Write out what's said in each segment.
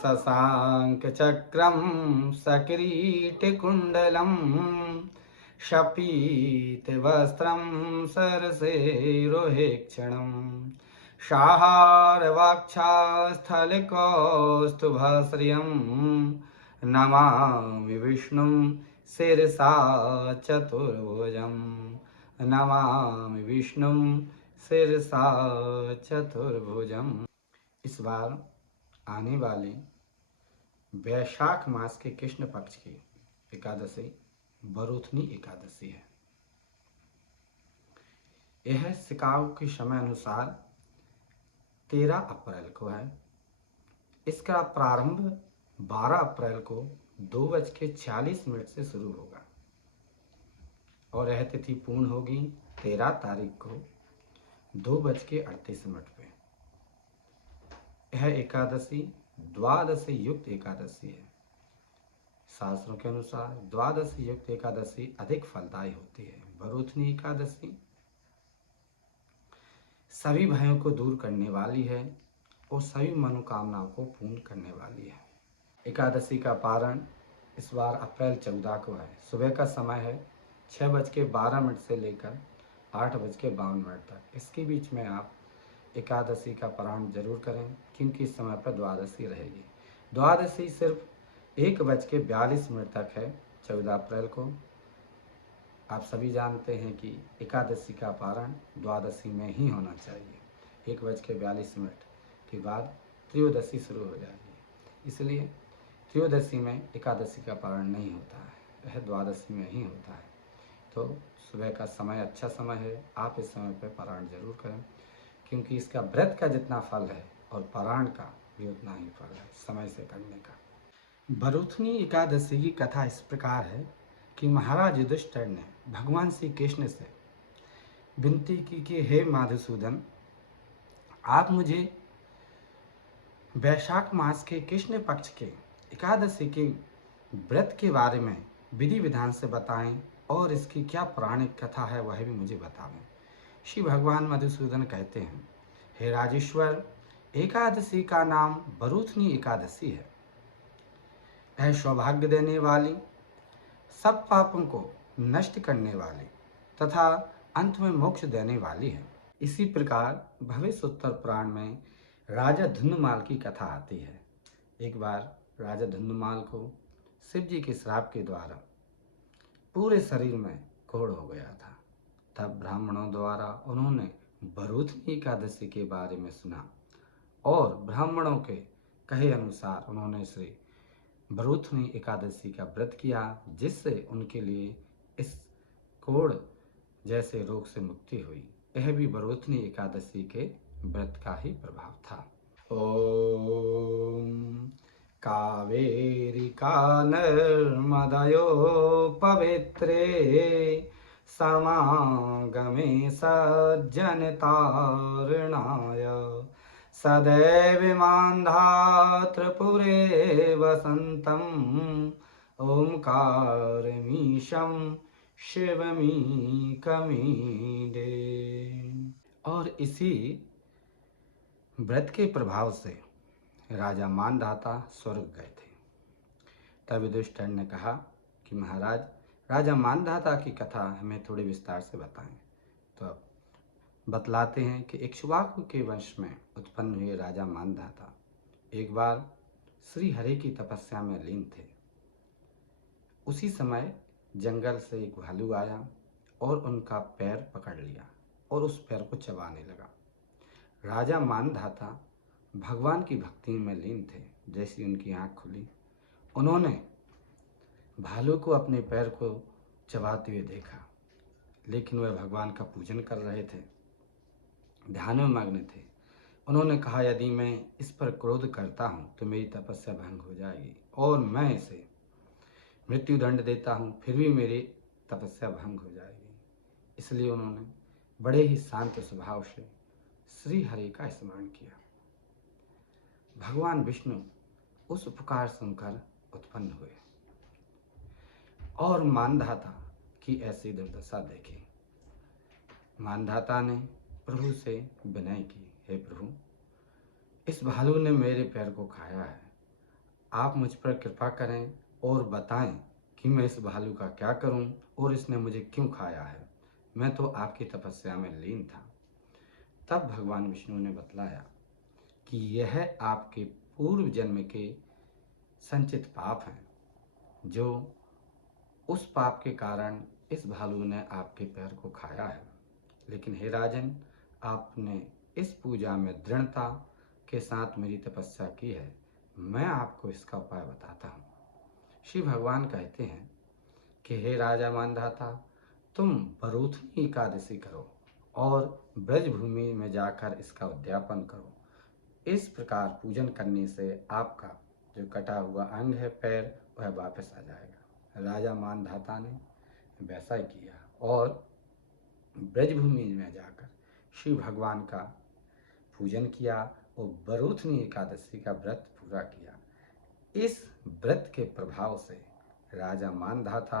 शशाङ्कचक्रं सकिरीटकुण्डलं शपीतवस्त्रं सरसेरुहेक्षणं शाहारवक्षस्थलकौस्तुभश्रियं नमामि विष्णुं शिरसा चतुर्भुजं नमामि विष्णुं शिरसा चतुर्भुजम्। इस बार आने वाले वैशाख मास के कृष्ण पक्ष की एकादशी बरूथनी एकादशी है। यह सिकाव के समय अनुसार 13 अप्रैल को है। इसका प्रारंभ 12 अप्रैल को 2:46 से शुरू होगा और यह तिथि पूर्ण होगी 13 तारीख को 2:38 पे। यह एकादशी द्वादशी युक्त एकादशी है। शास्त्रों के अनुसार द्वादशी युक्त एकादशी अधिक फलदायी होती है। बरूथनी एकादशी सभी भयों को दूर करने वाली है और सभी मनोकामनाओं को पूर्ण करने वाली है। एकादशी का पारण इस बार अप्रैल 14 को है। सुबह का समय है 6:12 से लेकर 8:52 तक। इसके बीच में आप एकादशी का पारण जरूर करें क्योंकि इस समय पर द्वादशी रहेगी। द्वादशी सिर्फ 1:42 तक है 14 अप्रैल को। आप सभी जानते हैं कि एकादशी का पारण द्वादशी में ही होना चाहिए। 1:42 के बाद त्रयोदशी शुरू हो जाएगी, इसलिए त्रयोदशी में एकादशी का पारण नहीं होता है, यह द्वादशी में ही होता है। तो सुबह का समय अच्छा समय है, आप इस समय पर पारण जरूर करें क्योंकि इसका व्रत का जितना फल है और पारण का भी उतना ही फल है समय से करने का। बरूथनी एकादशी की कथा इस प्रकार है कि महाराज युधिष्ठिर ने भगवान श्री कृष्ण से विनती की कि हे मधुसूदन, आप मुझे वैशाख मास के कृष्ण पक्ष के एकादशी के व्रत के बारे में विधि विधान से बताएं और इसकी क्या पौराणिक कथा है वह भी मुझे बतावें। श्री भगवान मधुसूदन कहते हैं, हे राजेश्वर, एकादशी का नाम बरूथनी एकादशी है। यह सौभाग्य देने वाली, सब पापों को नष्ट करने वाली तथा अंत में मोक्ष देने वाली है। इसी प्रकार भविष्य उत्तर पुराण में राजा धुंधुमाल की कथा आती है। एक बार राजा धुंधुमाल को शिव जी के श्राप के द्वारा पूरे शरीर में कोढ़ हो गया था। तब ब्राह्मणों द्वारा उन्होंने बरूथनी एकादशी के बारे में सुना और ब्राह्मणों के कहे अनुसार उन्होंने श्री बरूथनी एकादशी का व्रत किया, जिससे उनके लिए इस कोढ़ जैसे रोग से मुक्ति हुई। यह भी बरूथनी एकादशी के व्रत का ही प्रभाव था। ओम कावेरिका नर्मदयो पवित्रे समागमे सज्जनतारणाय सदैव मान्धातृपुरे वसन्तम् ओंकारमीशं शिवमीकमीडे। और इसी व्रत के प्रभाव से राजा मानधाता स्वर्ग गए थे। तब युधिष्ठिर ने कहा कि महाराज, राजा मानधाता की कथा हमें थोड़ी विस्तार से बताएं। तो बतलाते हैं कि इक्ष्वाकु के वंश में उत्पन्न हुए राजा मानधाता एक बार श्री हरि की तपस्या में लीन थे। उसी समय जंगल से एक भालू आया और उनका पैर पकड़ लिया और उस पैर को चबाने लगा। राजा मानधाता भगवान की भक्ति में लीन थे। जैसी उनकी आंख खुली, उन्होंने भालू को अपने पैर को चबाते हुए देखा, लेकिन वह भगवान का पूजन कर रहे थे, ध्यान में मग्न थे। उन्होंने कहा, यदि मैं इस पर क्रोध करता हूँ तो मेरी तपस्या भंग हो जाएगी और मैं इसे मृत्यु दंड देता हूँ, फिर भी मेरी तपस्या भंग हो जाएगी। इसलिए उन्होंने बड़े ही शांत स्वभाव से श्री हरि का स्मरण किया। भगवान विष्णु उस पुकार सुनकर उत्पन्न हुए और मानधाता की ऐसी दुर्दशा देखी। मानधाता ने प्रभु से विनय की, हे प्रभु, इस भालू ने मेरे पैर को खाया है आप मुझ पर कृपा करें और बताएं कि मैं इस भालू का क्या करूं और इसने मुझे क्यों खाया है। मैं तो आपकी तपस्या में लीन था। तब भगवान विष्णु ने बतलाया कि यह आपके पूर्व जन्म के संचित पाप हैं, जो उस पाप के कारण इस भालू ने आपके पैर को खाया है। लेकिन हे राजन, आपने इस पूजा में दृढ़ता के साथ मेरी तपस्या की है। मैं आपको इसका उपाय बताता हूँ। श्री भगवान कहते हैं कि हे राजा मानधाता, तुम बरूथनी एकादशी करो और ब्रजभूमि में जाकर इसका उद्यापन करो। इस प्रकार पूजन करने से आपका जो कटा हुआ अंग है पैर, वह वापस आ जाएगा। राजा मानधाता ने वैसा ही किया और ब्रजभूमि में जाकर शिव भगवान का पूजन किया और बरूथनी एकादशी का व्रत पूरा किया। इस व्रत के प्रभाव से राजा मानधाता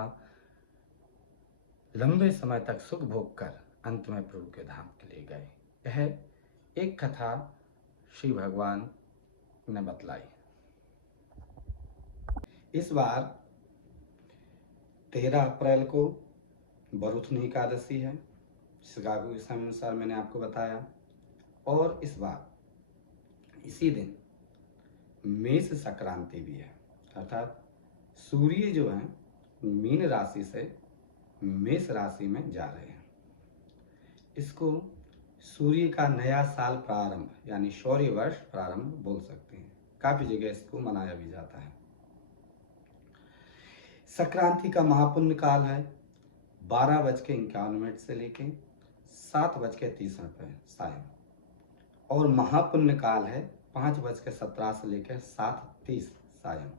लंबे समय तक सुख भोग कर अंत में प्रभु के धाम के लिए गए। यह एक कथा श्री भगवान ने बतलाई। इस बार 13 अप्रैल को बरूथनी एकादशी है, शिकागो के समय अनुसार मैंने आपको बताया। और इस बार इसी दिन मेष संक्रांति भी है, अर्थात सूर्य जो है मीन राशि से मेष राशि में जा रहे हैं। इसको सूर्य का नया साल प्रारंभ यानी शौर्य वर्ष प्रारंभ बोल सकते हैं। काफी जगह इसको मनाया भी जाता है। संक्रांति का महापुण्य काल है 12:51 से लेके 7:30 सायं, और महापुण्य काल है 5:17 से लेकर 7:30 सायं।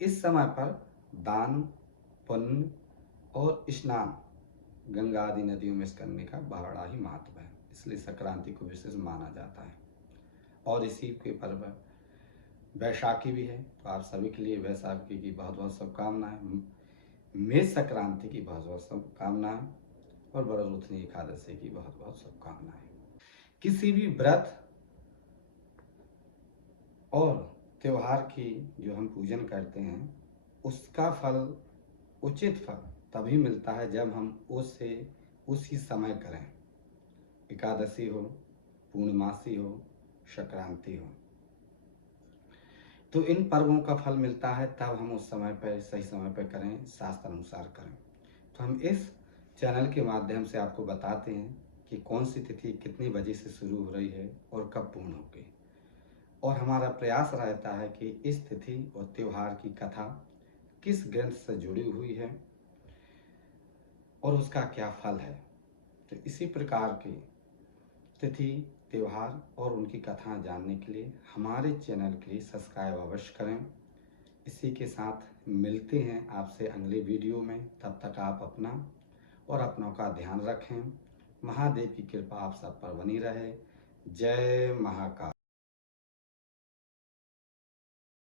इस समय पर दान, पुण्य और स्नान गंगा आदि नदियों में करने का बड़ा ही महत्व है, इसलिए संक्रांति को विशेष माना जाता है। और इसी के पर्व वैशाखी भी है, तो आप सभी के लिए वैशाखी की बहुत बहुत शुभकामनाएं, मेष संक्रांति की बहुत बहुत शुभकामनाएं और बरूथनी एकादशी की बहुत बहुत शुभकामनाएं। किसी भी व्रत और त्योहार की जो हम पूजन करते हैं, उसका फल, उचित फल तभी मिलता है जब हम उसे उसी समय करें। एकादशी हो, पूर्णमासी हो, संक्रांति हो, तो इन पर्वों का फल मिलता है तब हम उस समय पर सही समय पर करें, शास्त्र अनुसार करें। तो हम इस चैनल के माध्यम से आपको बताते हैं कि कौन सी तिथि कितने बजे से शुरू हो रही है और कब पूर्ण होगी। और हमारा प्रयास रहता है कि इस तिथि और त्यौहार की कथा किस ग्रंथ से जुड़ी हुई है और उसका क्या फल है। तो इसी प्रकार की तिथि, त्यौहार और उनकी कथाएं जानने के लिए हमारे चैनल के लिए सब्सक्राइब अवश्य करें। इसी के साथ मिलते हैं आपसे अगले वीडियो में। तब तक आप अपना और अपनों का ध्यान रखें। महादेव की कृपा आप सब पर बनी रहे। जय महाकाल।